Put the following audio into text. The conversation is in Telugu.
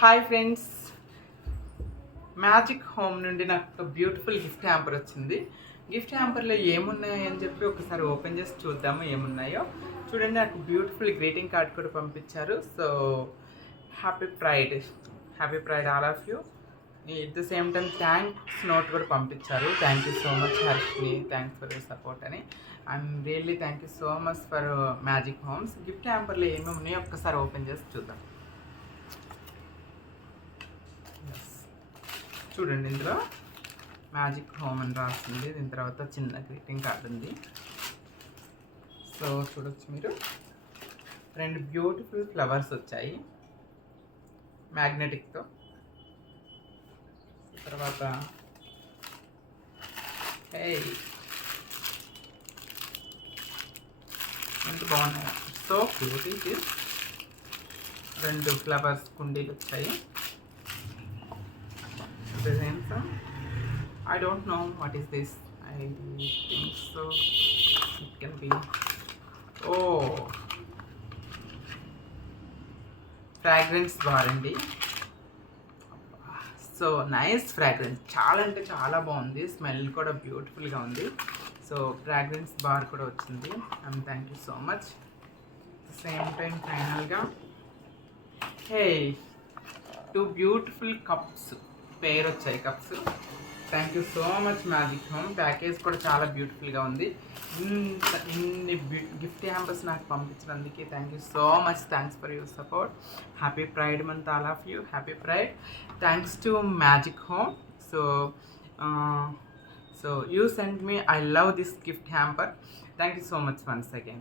హాయ్ ఫ్రెండ్స్, మ్యాజిక్ హోమ్ నుండి నాకు ఒక బ్యూటిఫుల్ గిఫ్ట్ హ్యాంపర్ వచ్చింది. గిఫ్ట్ హ్యాంపర్లో ఏమున్నాయని చెప్పి ఒకసారి ఓపెన్ చేసి చూద్దాము ఏమున్నాయో. చూడండి, నాకు బ్యూటిఫుల్ గ్రీటింగ్ కార్డ్ కూడా పంపించారు. So happy pride all of you. At the same time thanks note కూడా పంపించారు. Thank you so much Harshini, thanks for your support అని. I'm really thank you so much for Magic Homes. Gift హ్యాంపర్లో ఏమేమి ఉన్నాయో ఒక్కసారి ఓపెన్ చేసి చూద్దాం. చూడండి, ఇందులో మ్యాజిక్ హోమ్ అని రాస్తుంది. దీని తర్వాత చిన్న గ్రీటింగ్ కార్డ్ ఉంది. సో చూడొచ్చు మీరు, 2 బ్యూటిఫుల్ ఫ్లవర్స్ వచ్చాయి మ్యాగ్నెటిక్తో. తర్వాత ఎంత బాగున్నాయి, సో క్యూట్. ఇది 2 ఫ్లవర్స్ కుండీలు వచ్చాయి. Designs. I don't know what is this. I think so it can be fragrance bar అండి. సో నైస్ ఫ్రాగ్రెన్స్, చాలా అంటే చాలా బాగుంది. స్మెల్ కూడా బ్యూటిఫుల్గా ఉంది. సో ఫ్రాగ్రెన్స్ బార్ కూడా వచ్చింది. And thank you so much. Same time ఫైనల్గా 2 బ్యూటిఫుల్ కప్స్ పేర్ వచ్చాయి cups. Thank you so much Magic Home. Package కూడా చాలా బ్యూటిఫుల్గా ఉంది. ఇన్ని గిఫ్ట్ హ్యాంపర్స్ నాకు పంపించినందుకే thank you so much. Thanks for your support. Happy pride month all of you. Happy pride. Thanks to Magic Home. So you sent me, I love this gift hamper. Thank you so much once again.